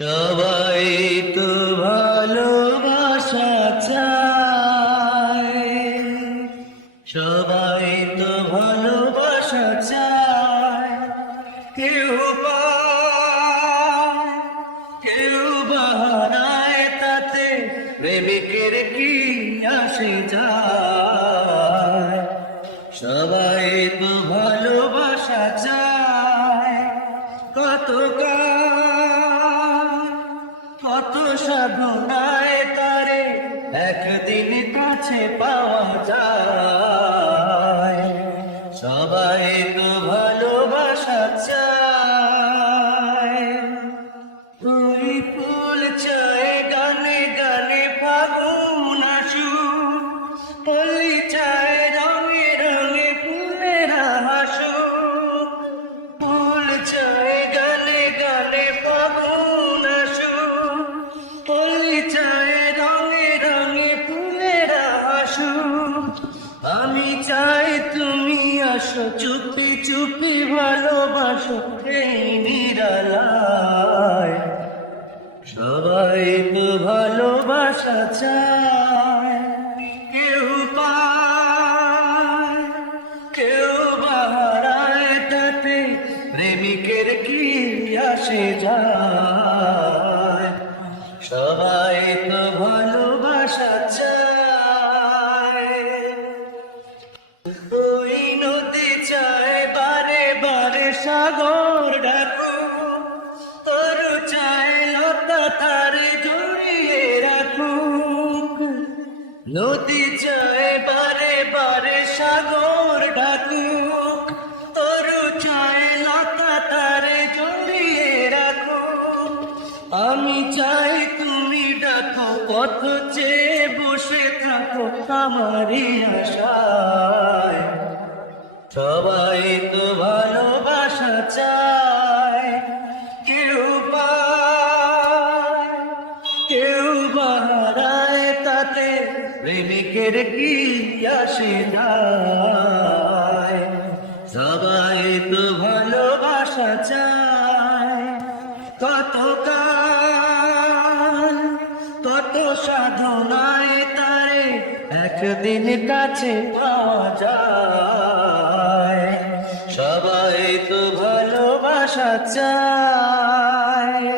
সবাই তো ভালোবাসা চায়, সবাই তো ভালোবাসা চায়। কেউ পায়, কেউ বাহানায়, তাতে প্রেমিকের কি আসে যায়। সবাই তো ভালোবাসা চায়, কত কত সাধনায় তারে একদিন কাছে পাওয়া যায়। সবাই তো ভালোবাসা চায়। তুই ফুল চায় গানে গানে ফাগুন আসুক, কলি চায় রঙে রঙে ফুলেরা হাসুক। ফুল চায় গানে গানে ফাগুন আসুক, কলি চায় রঙে রঙে ফুলেরা হাসুক। আমি চাই তুমি আসো, চুপি চুপি ভালোবাসো এই নিরালায়। সবাই তো ভালোবাসা চায়, কেউ পায়, কেউ বাহারায়, তাতে প্রেমিকের কি আসে যায়। সবাই তো ভালোবাসা চায়। ওই নদী চায় বারে বারে সাগর ডাকু, তরু চায় লতা তারে জড়িয়ে রাখুক। নদী চায় বারে বারে সাগর ডাকুক, তরু চায় লতা তারে জড়িয়ে রাখুক। আমি চাই তুমি ডাকো, পথ চেয়ে বসে থাকো আমারই আশায়। সবাই তো ভালোবাসা চায়, কেউ পায়, কেউ বাহারায়, তাতে প্রেমিকের কি আসে যায়। সবাই তো ভালোবাসা চায়, কত কত সাধনায় তারে একদিন কাছে পাওয়া যায়। সবাই তো ভালোবাসা চায়।